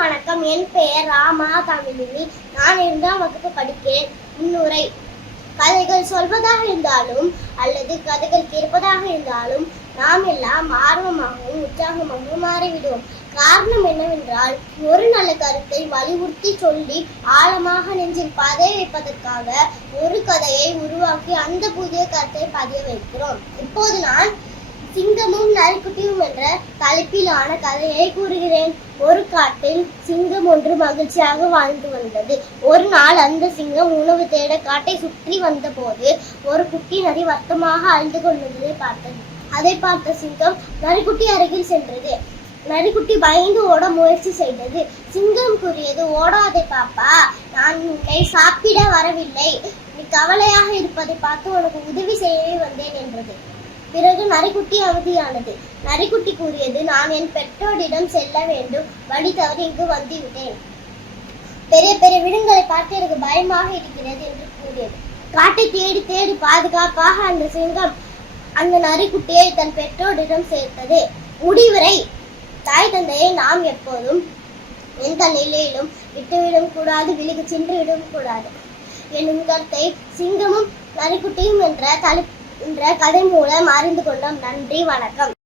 வணக்கம். என் பெயர் ராமா தமிழினி. நான் 2ஆம் வகுப்பு படிக்கிறேன். முன்னுரை. கதைகள் சொல்வதாக இருந்தாலும் அல்லது கதைகள் கேட்பதாக இருந்தாலும் நாம் எல்லாம் ஆர்வமாகவும் உற்சாகமாகவும் மாறிவிடுவோம். காரணம் என்னவென்றால், ஒரு நல்ல கருத்தை வலியுறுத்தி சொல்லி ஆழமாக நெஞ்சில் பதிய வைப்பதற்காக ஒரு கதையை உருவாக்கி அந்த புதிய கருத்தை பதிய வைக்கிறோம். இப்போது நான் சிங்கமும் நரிக்குட்டியும் என்ற தலைப்பிலான கதையை கூறுகிறேன். ஒரு காட்டில் சிங்கம் ஒன்று மகிழ்ச்சியாக வாழ்ந்து வந்தது. ஒரு நாள் அந்த சிங்கம் உணவு தேட காட்டை சுற்றி வந்த போது ஒரு குட்டி நரி வருத்தமாக அழுது கொண்டதை பார்த்தது. அதை பார்த்த சிங்கம் நரிக்குட்டி அருகில் சென்றது. நரிக்குட்டி பயந்து ஓட முயற்சி செய்தது. சிங்கம் கூறியது, ஓடாதே பாப்பா, நான் உன்னை சாப்பிட வரவில்லை. நீ கவலையாக இருப்பதை பார்த்து உனக்கு உதவி செய்யவே வந்தேன் என்றது. பிறகு நரிக்குட்டி அவதியானது. நரிக்குட்டி கூறியது, நான் என் பெற்றோரிடம் செல்ல வேண்டும், வழி தவறி இங்கு வந்துவிட்டேன். பெரிய பெரிய விலங்குகளை பார்த்து எனக்கு பயமாக இருக்கிறது என்று கூறியது. காட்டை தேடி தேடி பாதுகாப்பாக அந்த சிங்கம் அந்த நரிக்குட்டியை தன் பெற்றோரிடம் சேர்த்தது. முடிவுரை. தாய் தந்தையை நாம் எப்போதும் எந்த நிலையிலும் விட்டுவிடும் கூடாது, விலகி சென்று விடும் கூடாது என்னும் கருத்தை சிங்கமும் நரிக்குட்டியும் என்ற கதை மூலம் அறிந்து கொண்டோம். நன்றி, வணக்கம்.